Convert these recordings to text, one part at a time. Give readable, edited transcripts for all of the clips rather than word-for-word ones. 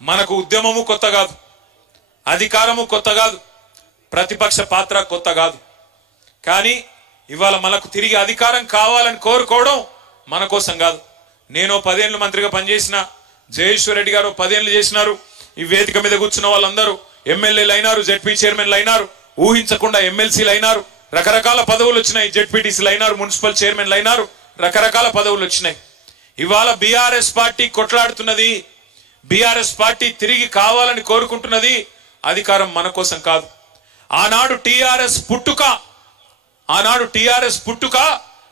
మనకు ఉద్యమము కొత్త కాదు, అధికారము కొత్త కాదు, ప్రతిపక్ష పాత్ర కొత్త కాదు. కానీ ఇవాళ మనకు తిరిగి అధికారం కావాలని కోరుకోవడం మన కోసం కాదు. నేను 10 ఏళ్ళు మంత్రిగా పనిచేసిన, జయేశ్వర్ రెడ్డి గారు 10 ఏళ్ళు చేసినారు. ఈ వేదిక మీద కూర్చున్న వాళ్ళందరూ ఎమ్మెల్యేలు అయినారు, జెడ్పీ చైర్మన్లు అయినారు, ఊహించకుండా ఎమ్మెల్సీలు అయినారు, రకరకాల పదవులు వచ్చినాయి, జెడ్పీటీసీలు అయినారు, మున్సిపల్ చైర్మన్లు అయినారు, రకరకాల పదవులు వచ్చినాయి. ఇవాళ బీఆర్ఎస్ పార్టీ కొట్లాడుతున్నది, బీఆర్ఎస్ పార్టీ తిరిగి కావాలని కోరుకుంటున్నది అధికారం మన కోసం కాదు. ఆనాడు టిఆర్ఎస్ పుట్టుక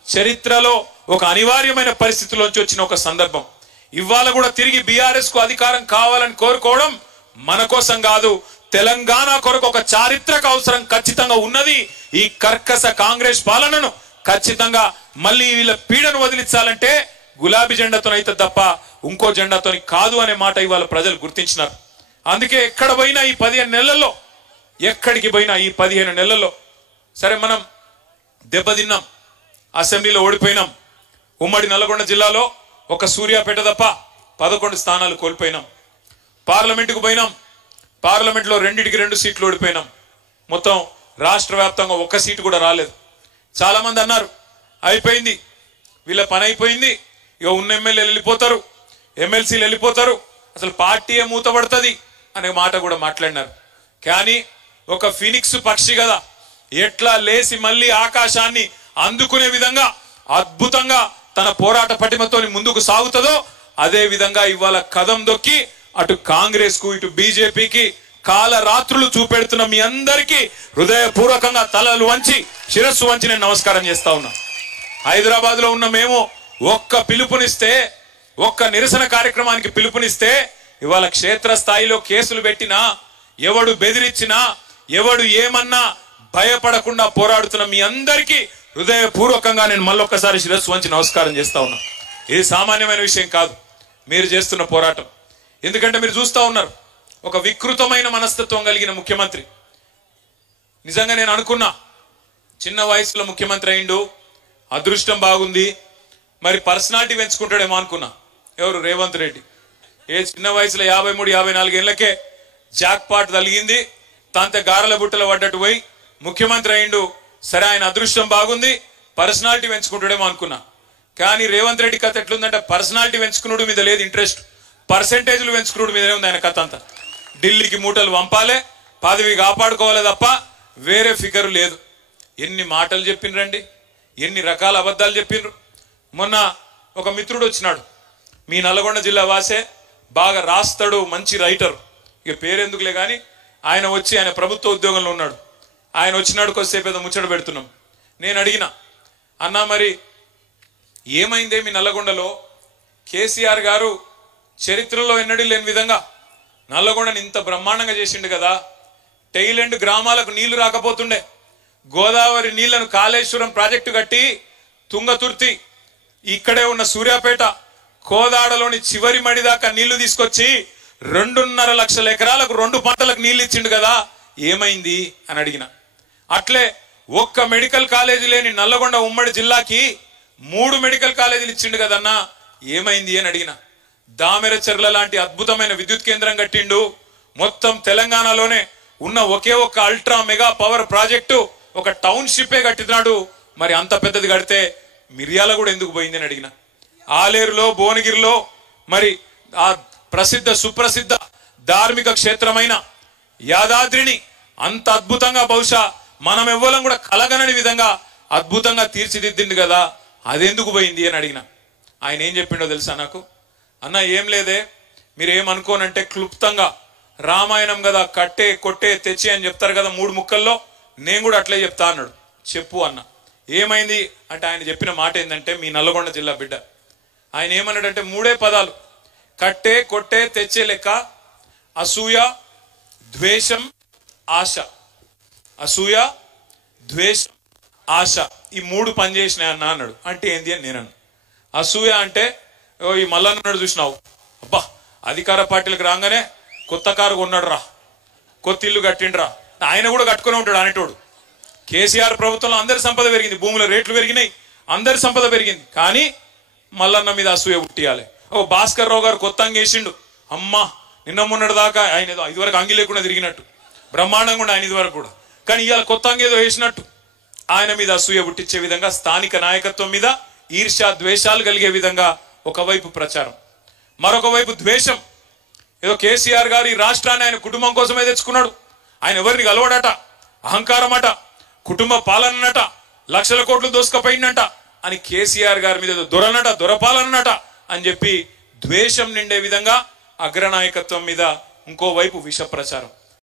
చరిత్రలో ఒక అనివార్యమైన పరిస్థితిలోంచి వచ్చిన ఒక సందర్భం. ఇవాళ కూడా తిరిగి బీఆర్ఎస్ కు అధికారం కావాలని కోరుకోవడం మన కోసం కాదు, తెలంగాణ కొరకు ఒక చారిత్రక అవసరం ఖచ్చితంగా ఉన్నది. ఈ కర్కశ కాంగ్రెస్ పాలనను ఖచ్చితంగా మళ్ళీ వీళ్ళ పీడను వదిలించాలంటే గులాబీ జెండాతోనైతే తప్ప ఇంకో జెండాతో కాదు అనే మాట ఇవాళ ప్రజలు గుర్తించినారు. అందుకే ఎక్కడ పోయినా ఈ 15 నెలల్లో, ఎక్కడికి పోయినా ఈ 15 నెలల్లో సరే మనం దెబ్బతిన్నాం, అసెంబ్లీలో ఓడిపోయినాం. ఉమ్మడి నల్గొండ జిల్లాలో ఒక సూర్యాపేట తప్ప 11 స్థానాలు కోల్పోయినాం. పార్లమెంటుకు పోయినాం, పార్లమెంట్లో 2 సీట్లు ఓడిపోయినాం. మొత్తం రాష్ట్ర వ్యాప్తంగా 1 సీటు కూడా రాలేదు. చాలా మంది అన్నారు అయిపోయింది, వీళ్ళ పని అయిపోయింది, ఇక ఉన్న ఎమ్మెల్యేలు వెళ్ళిపోతారు, ఎమ్మెల్సీలు వెళ్ళిపోతారు, అసలు పార్టీయే మూతపడుతుంది అనే మాట కూడా మాట్లాడినారు. కానీ ఒక ఫినిక్స్ పక్షి కదా, ఎట్లా లేసి మళ్ళీ ఆకాశాన్ని అందుకునే విధంగా అద్భుతంగా తన పోరాట పటిమతో ముందుకు సాగుతుందో అదే విధంగా ఇవాళ కదం దొక్కి అటు కాంగ్రెస్ కు ఇటు బీజేపీకి కాలరాత్రులు చూపెడుతున్న మీ అందరికీ హృదయపూర్వకంగా తలలు వంచి శిరస్సు వంచి నేను నమస్కారం చేస్తా ఉన్నా. హైదరాబాద్ లో ఉన్న మేము ఒక్క పిలుపునిస్తే, ఒక్క నిరసన కార్యక్రమానికి పిలుపునిస్తే ఇవాళ క్షేత్ర స్థాయిలో కేసులు పెట్టినా, ఎవడు బెదిరించినా, ఎవడు ఏమన్నా భయపడకుండా పోరాడుతున్న మీ అందరికీ హృదయపూర్వకంగా నేను మళ్ళొక్కసారి శిరస్సు వంచి నమస్కారం చేస్తా ఉన్నా. ఇది సామాన్యమైన విషయం కాదు మీరు చేస్తున్న పోరాటం. ఎందుకంటే మీరు చూస్తా ఉన్నారు ఒక వికృతమైన మనస్తత్వం కలిగిన ముఖ్యమంత్రి. నిజంగా నేను అనుకున్నా చిన్న వయసులో ముఖ్యమంత్రి అయిండు, అదృష్టం బాగుంది, మరి పర్సనాలిటీ పెంచుకుంటాడేమో అనుకున్నా. ఎవరు? రేవంత్ రెడ్డి. ఏ చిన్న వయసులో 53-54 ఏళ్లకే జాక్ పాట్ తలిగింది, తాంతే గారెల బుట్టలు పడ్డట్టు పోయి ముఖ్యమంత్రి అయిండు. సరే ఆయన అదృష్టం బాగుంది, పర్సనాలిటీ పెంచుకుంటాడేమో అనుకున్నా. కానీ రేవంత్ రెడ్డి కథ ఎట్లుందంటే పర్సనాలిటీ పెంచుకున్నాడు మీద లేదు ఇంట్రెస్ట్, పర్సెంటేజ్లు పెంచుకున్నాడు మీదనే ఉంది ఆయన కథ అంతా. ఢిల్లీకి మూటలు పంపాలే, పదవి కాపాడుకోవాలి తప్ప వేరే ఫిగర్ లేదు. ఎన్ని మాటలు చెప్పిండ్రండి, ఎన్ని రకాల అబద్ధాలు చెప్పిండ్రు. మొన్న ఒక మిత్రుడు వచ్చినాడు, మీ నల్గొండ జిల్లా వాసే, బాగా రాస్తాడు, మంచి రైటర్, ఇక పేరెందుకులే కానీ ఆయన వచ్చి ఆయన ప్రభుత్వ ఉద్యోగంలో ఉన్నాడు. ఆయన వచ్చినాడు, కొద్దిసేపు ఏదో ముచ్చట పెడుతున్నాం. నేను అడిగిన, అన్నా మరి ఏమైందే మీ నల్లగొండలో? కేసీఆర్ గారు చరిత్రలో ఎన్నడూ లేని విధంగా నల్లగొండని ఇంత బ్రహ్మాండంగా చేసిండు కదా, టైలెండ్ గ్రామాలకు నీళ్లు రాకపోతుండే, గోదావరి నీళ్లను కాళేశ్వరం ప్రాజెక్టు కట్టి తుంగతుర్తి ఇక్కడే ఉన్న సూర్యాపేట కోదాడలోని చివరి మడి దాకా నీళ్లు తీసుకొచ్చి 2.5 లక్షల ఎకరాలకు 2 పంటలకు నీళ్లు ఇచ్చిండు కదా, ఏమైంది అని అడిగిన. అట్లే ఒక్క మెడికల్ కాలేజీ లేని నల్లగొండ ఉమ్మడి జిల్లాకి 3 మెడికల్ కాలేజీలు ఇచ్చిండు కదన్నా, ఏమైంది అని అడిగిన. దామెరచెర్ల లాంటి అద్భుతమైన విద్యుత్ కేంద్రం కట్టిండు. మొత్తం తెలంగాణలోనే ఉన్న ఒకే ఒక్క అల్ట్రా మెగా పవర్ ప్రాజెక్టు ఒక టౌన్షిప్పే కట్టినాడు. మరి అంత పెద్దది కడితే మిర్యాల కూడా ఎందుకు పోయింది అని అడిగిన. ఆలేరులో, భువనగిరిలో మరి ఆ సుప్రసిద్ధ ధార్మిక క్షేత్రమైన యాదాద్రిని అంత అద్భుతంగా బహుశా మనం ఎవ్వరం కూడా కలగనని విధంగా అద్భుతంగా తీర్చిదిద్దింది కదా, అదెందుకు పోయింది అని అడిగిన. ఆయన ఏం చెప్పిండో తెలుసా నాకు? అన్న ఏం లేదే, మీరేమనుకోనంటే క్లుప్తంగా రామాయణం కదా, కట్టే కొట్టే తెచ్చి అని చెప్తారు కదా 3 ముక్కల్లో, నేను కూడా అట్లే చెప్తా అన్నాడు. చెప్పు అన్న. ఏమైంది అంటే ఆయన చెప్పిన మాట ఏంటంటే, మీ నల్లగొండ జిల్లా బిడ్డ ఆయన ఏమన్నాడంటే 3 పదాలు, కట్టే కొట్టే తెచ్చే లెక్క, అసూయ ద్వేషం ఆశ. అసూయ ద్వేషం ఆశ, ఈ 3 పనిచేసినాయి అన్న అన్నాడు. అంటే ఏంది అని నేను అన్నా. అసూయ అంటే ఈ మల్లన్నాడు చూసినావు, అబ్బా అధికార పార్టీలకు రాగానే కొత్త కారు కొన్నాడు రా, కొత్త ఇల్లు కట్టిండ్రా, ఆయన కూడా కట్టుకుని ఉంటాడు అనేటోడు. కేసీఆర్ ప్రభుత్వంలో అందరి సంపద పెరిగింది, భూముల రేట్లు పెరిగినాయి, అందరి సంపద పెరిగింది, కానీ మల్లన్న మీద అసూయ పుట్టియాలి. భాస్కర్ రావు గారు కొత్త వేసిండు, అమ్మా నిన్న మొన్నటి దాకా ఆయన ఏదో ఇదివరకు అంగి లేకుండా తిరిగినట్టు బ్రహ్మాండంగా ఉండే ఆయన ఇదివరకు కూడా, కానీ ఇవాళ కొత్త అంగి ఏదో వేసినట్టు ఆయన మీద అసూయ పుట్టించే విధంగా స్థానిక నాయకత్వం మీద ఈర్ష్య ద్వేషాలు కలిగే విధంగా ఒకవైపు ప్రచారం, మరొక వైపు ద్వేషం. ఏదో కేసీఆర్ గారు ఈ రాష్ట్రాన్ని ఆయన కుటుంబం కోసమే తెచ్చుకున్నాడు, ఆయన ఎవరిని కలవడట, అహంకారం అట, కుటుంబ పాలనట, లక్షల కోట్లు దోసుకపోయిందంట అని కేసీఆర్ గారి మీద దొరనట, దొరపాలనట అని చెప్పి ద్వేషం నిండే విధంగా అగ్రనాయకత్వం మీద ఇంకోవైపు విష ప్రచారం.